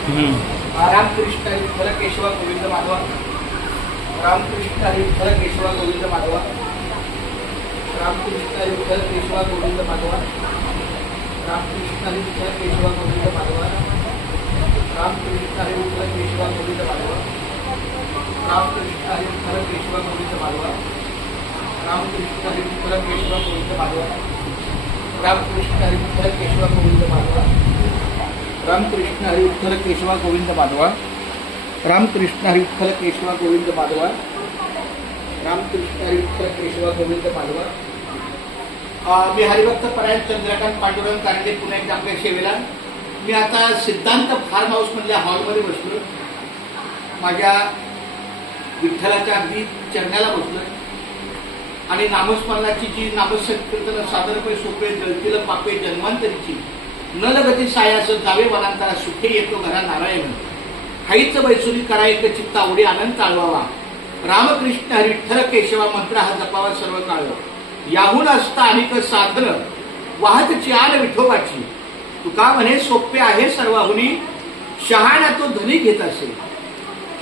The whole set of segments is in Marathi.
रामकृष्ण हरी विठ्ठल केशवा गोविंद माधवा। रामकृष्ण हरी विठ्ठल केशवा गोविंद माधवा। रामकृष्ण हरी विठ्ठल केशवा गोविंद माधवा। रामकृष्ण हरी विठ्ठल केशवा गोविंद माधवा। रामकृष्ण हरी विठ्ठल केशवा गोविंद माधवा। रामकृष्ण हरी विठ्ठल केशवा गोविंद माधवा। रामकृष्ण हरी विठ्ठल केशवा गोविंद माधवा। रामकृष्ण हरी विठ्ठल केशवा गोविंद माधवा। रामकृष्ण हरी विठ्ठल केशवा गोविंद माधवा। रामकृष्ण हरी विठ्ठल केशवा गोविंद माधवा। रामकृष्ण हरी विठ्ठल केशवा गोविंद माधवा। मी हरिभक्त परायण चंद्रकांत पांडुरंग कारंडे पुन्हा एकदा आपल्या सेवेला। मी आता सिद्धांत फार्म हाऊस मधल्या हॉलमध्ये बसलो। माझ्या विठ्ठलाच्या अगदी चरणाला बसलोय आणि नामस्मरणाची जी नामसंकीर्तन साधारणपणे सोपे जळतील पापे जन्मांतरीची न लगती सायास जावे वनांतरा सुखे येतो घरा नारायण हाईच बैसुरी करा एक चित्ता आवडी आनंद चालवावा। रामकृष्ण हरी विठ्ठल केशवा मंत्र हा जपावा सर्व काळ। याहून असता अनेक साधन वाहत चियाल विठोबाची तुका म्हणे सोपे आहे सर्वाहुनी शहाणा तो धनी घेत असे।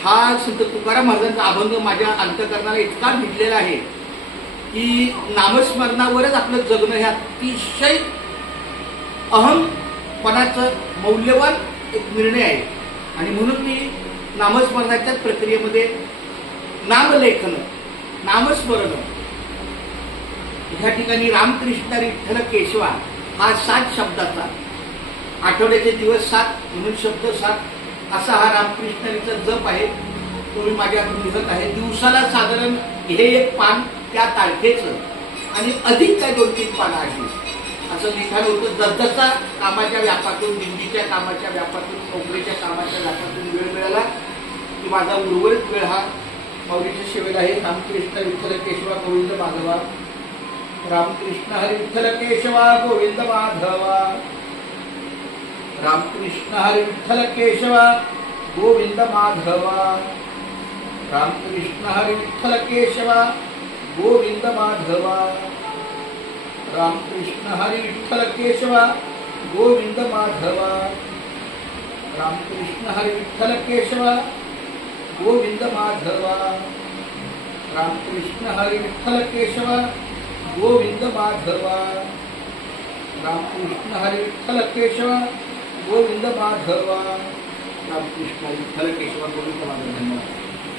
हा संत तुकाराम महाराजांचा अभंग माझ्या अंतःकरणाला इतका भिडलेला आहे की नामस्मरणावरच आपलं जगणं हे अतिशय अहमपणाचं मौल्यवान एक निर्णय आहे आणि म्हणून मी नामस्मरणाच्या प्रक्रियेमध्ये नामलेखन नामस्मरण ह्या ठिकाणी रामकृष्ण हरी विठ्ठल केशवा हा 7 शब्दाचा आठवड्याचे दिवस 7 म्हणून शब्द 7 असा हा रामकृष्ण हरीचा जप आहे तो मी माझ्याकडून लिहत आहे। दिवसाला साधारण हे एक पान त्या तारखेचं आणि अधिक काय 2-3 पानं आहे असं लिखाण होतं। जसजसा कामाच्या व्यापातून दिंडीच्या कामाच्या व्यापातून नोकरीच्या कामाच्या व्यापातून वेळ मिळाला की माझा उर्वरित वेळ हा माऊलीच्या सेवेला आहे। रामकृष्ण विठ्ठल केशवा गोविंद माधवा। रामकृष्ण हरी विठ्ठल केशवा गोविंद माधवा। रामकृष्ण हरी विठ्ठल केशवा गोविंद माधवा। रामकृष्ण हरी विठ्ठल केशवा गोविंद माधवा। रामकृष्ण हरी विठ्ठल केशवा गोविंद माधवा। रामकृष्ण हरी विठ्ठल केशवा गोविंद माधवा। रामकृष्ण हरी विठ्ठल केशवा गोविंद माधवा। रामकृष्ण हरी विठ्ठल केशवा गोविंद माधवा। रामकृष्ण हरी विठ्ठल केशवा गोविंद माधवा। धन्यवाद।